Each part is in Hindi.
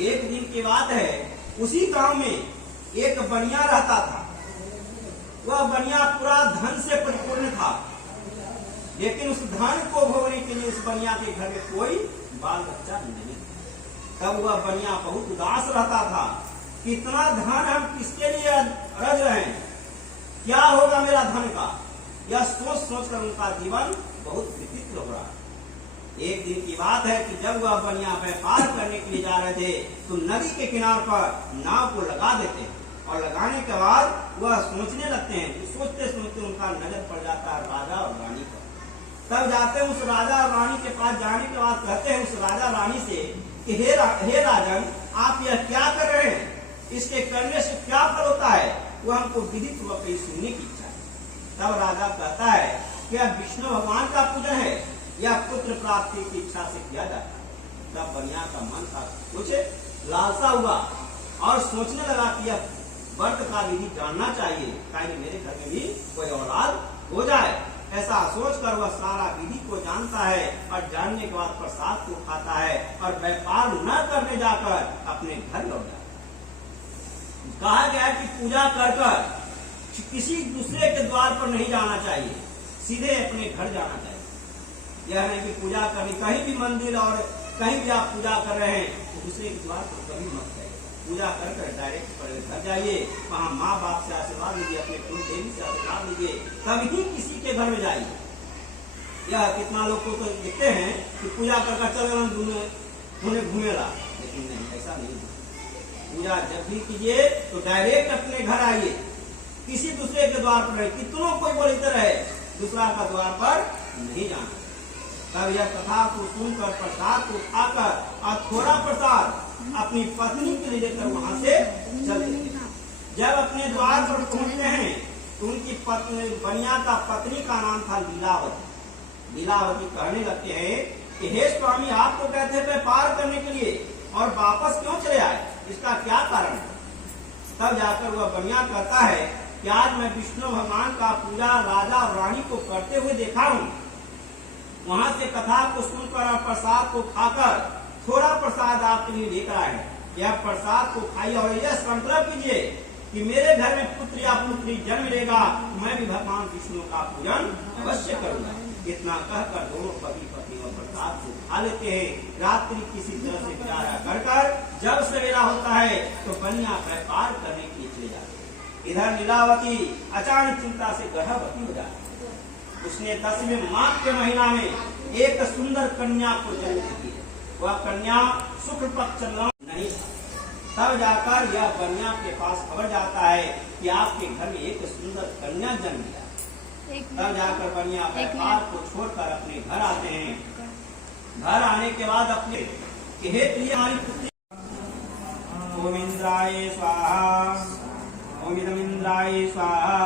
एक दिन की बात है, उसी गांव में एक बनिया रहता था। वह बनिया पूरा धन से परिपूर्ण था, लेकिन उस धन को भोगने के लिए उस बनिया के घर में कोई बाल बच्चा नहीं। तब वह बनिया बहुत उदास रहता था कि इतना धन हम किसके लिए रज रहे हैं, क्या होगा मेरा धन का। यह सोच सोच कर उनका जीवन बहुत विचित्र हो रहा है। एक दिन की बात है कि जब वह बनिया व्यापार करने के लिए जा रहे थे, तो नदी के किनारे पर नाव को लगा देते हैं और लगाने के बाद वह सोचने लगते हैं। सोचते सोचते उनका नजर पड़ जाता है राजा और रानी पर। तब जाते हैं उस राजा और रानी के पास। जाने के बाद कहते हैं उस राजा रानी से कि हे राजन, आप यह क्या कर रहे हैं, इसके करने से क्या फल होता है, वो हमको विधि पूर्वक सुनने की इच्छा है। तब राजा कहता है कि यह विष्णु भगवान का पूजन है, यह पुत्र प्राप्ति की इच्छा से किया जाता है। तब बनिया का मन था कुछ लालसा हुआ और सोचने लगा कि यह व्रत का विधि जानना चाहिए, ताकि मेरे घर में भी कोई औलाद हो जाए। ऐसा सोचकर वह सारा विधि को जानता है और जानने के बाद प्रसाद को खाता है और व्यापार न करने जाकर अपने घर लौट जाता है। कहा गया है कि पूजा कर किसी दूसरे के द्वार पर नहीं जाना चाहिए, सीधे अपने घर जाना चाहिए। यह नहीं कि पूजा करनी, कहीं भी मंदिर और कहीं भी आप पूजा कर रहे हैं तो दूसरे के द्वार पर कभी मत जाइए। पूजा कर डायरेक्ट घर जाइए, वहाँ माँ बाप से आशीर्वाद लीजिए, अपने कुल देवी से आशीर्वाद लीजिए, तभी किसी के घर में जाइए। यह कितना लोग को तो देखते हैं कि पूजा कर चले घूमेला, लेकिन नहीं, ऐसा नहीं। पूजा जब भी कीजिए तो डायरेक्ट अपने घर आइए, किसी दूसरे के द्वार पर नहीं। कितनों कोई बोलते रहे, दूसरा का द्वार पर नहीं जाना। तब यह कथा को सुनकर प्रसाद को खाकर और थोड़ा प्रसाद अपनी पत्नी के लिए लेकर वहां से चल देते। जब अपने द्वार पर पहुंचते हैं तो उनकी पत्नी, बनिया का पत्नी का नाम था लीलावती। लीलावती कहने लगते हैं कि हे स्वामी, आप तो कहते थे व्यापार करने के लिए और वापस क्यों चले आए, इसका क्या कारण है। तब जाकर वह बनिया कहता है कि आज मैं विष्णु भगवान का पूजा राजा और रानी को करते हुए देखा हूँ। वहां से कथा को सुनकर और प्रसाद को खाकर थोड़ा प्रसाद आपके लिए लेकर आए हैं। यह प्रसाद को खाइए और यह संकल्प कीजिए कि मेरे घर में पुत्र या पुत्री जन्म लेगा, मैं भी भगवान विष्णु का पूजन अवश्य करूंगा। इतना कहकर दोनों पति पत्नी और प्रसाद को खा लेते हैं। रात्रि किसी तरह से गुजारा कर जब सवेरा होता है तो बनिया व्यापार करने के लिए चले जाते हैं। इधर लीलावती अचानक चिंता से गर्भवती हो जाती है। उसने 10वें माघ के महीना में एक सुंदर कन्या को जन्म दी। वह कन्या शुक्ल पक्ष नहीं। तब जाकर यह बनिया के पास खबर जाता है कि आपके घर में एक सुंदर कन्या जन्म लिया। तब जाकर बनिया व्यापार को छोड़कर अपने घर आते हैं। घर आने के बाद अपने हमारी पुत्री ओम इंद्राय स्वाहा, ओम इदम इंद्राय स्वाहा,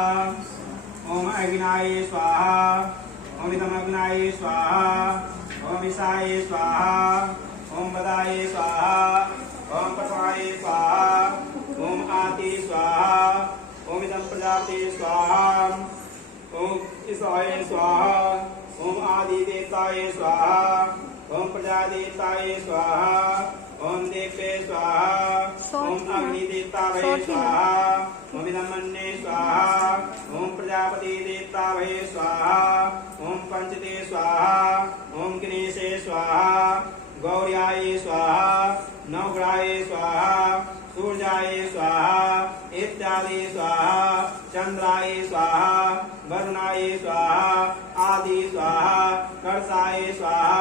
ओम अग्नाय स्वाहा, ओम इदम अग्नाय स्वाहा, ओम विषाय स्वाहा, ओम वदाय स्वाहा, ओम प्रसाय स्वाहा, ओम आति स्वाहा, ओम इदम प्रजापते स्वाहा, ओम ईशाय स्वाहा, ओम आदि देवताय स्वाहा, ओम प्रजादेवताय स्वाहा, ओम देवे स्वाहा, ओम अग्नि देवताय स्वाहा, ओम इदमन्ये स्वाहा, ओम प्रजापति देवताय स्वाहा, ओम पंचते स्वाहा, ओम गणेशे स्वाहा, गौर्याय स्वाहा, नवग्रहाय स्वाहा, सूर्याय स्वाहा, इत्यादि स्वाहा, चंद्राय स्वाहा, वरुणाय स्वाहा, आदि स्वाहा, कर्षाय स्वाहा,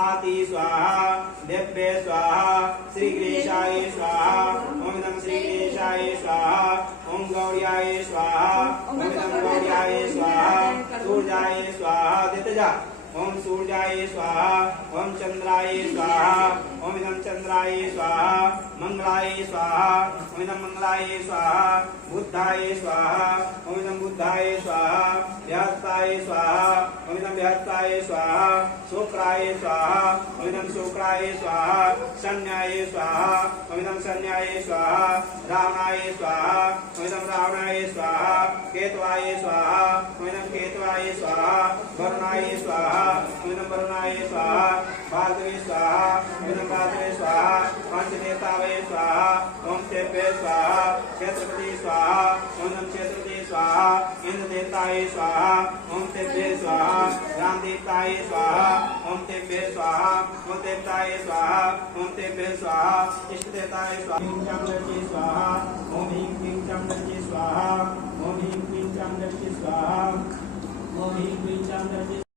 आति स्वाहा, दिव्य स्वाहा, श्री गणेशाय स्वाहा, ओम नमः श्री गणेशाय स्वाहा, ओम गौर्याय स्वाहा, ओम नमः गौर्याय स्वाहा, सूर्याय स्वाहा। देते जा। ओम सूर्याय स्वाहा, ओम चंद्राय स्वाहा, ओम इदम चंद्राय स्वाहा, मंगलाय स्वाहा, ओम इदम मंगलाय स्वाहा, बुद्धाय स्वाहा, ओम इदम बुद्धाय स्वाहा, बृहस्पताय स्वाहा, ओम इदम बृहस्पताय स्वाहा, शुक्राय स्वाहा, ओम इदम शुक्राय स्वाहा, शन्याय स्वाहा, ओम इदम शन्याय स्वाहा, रावणाय स्वाहा, ओम इदम रावणाय स्वाहा, केतवाय स्वाहा, ओम इदम केतवाय स्वाहा, वरुणाय स्वाहा, ओम इदम वरुणाय स्वाहा, भार्गवे स्वाहा, ओम इदम भार्गवे स्वाहा, पंचदेवताय तेभ्य स्वाहा क्षेत्रपति स्वाहा ओम नम क्षेत्रपति स्वाहा इंद्र देवताय स्वाहा ओम तेभ्य स्वाहा ग्राम देवताय स्वाहा ओम तेभ्य स्वाहा ओम देवताय स्वाहा ओम तेभ्य स्वाहा इष्ट देवताय स्वाहा स्वाहा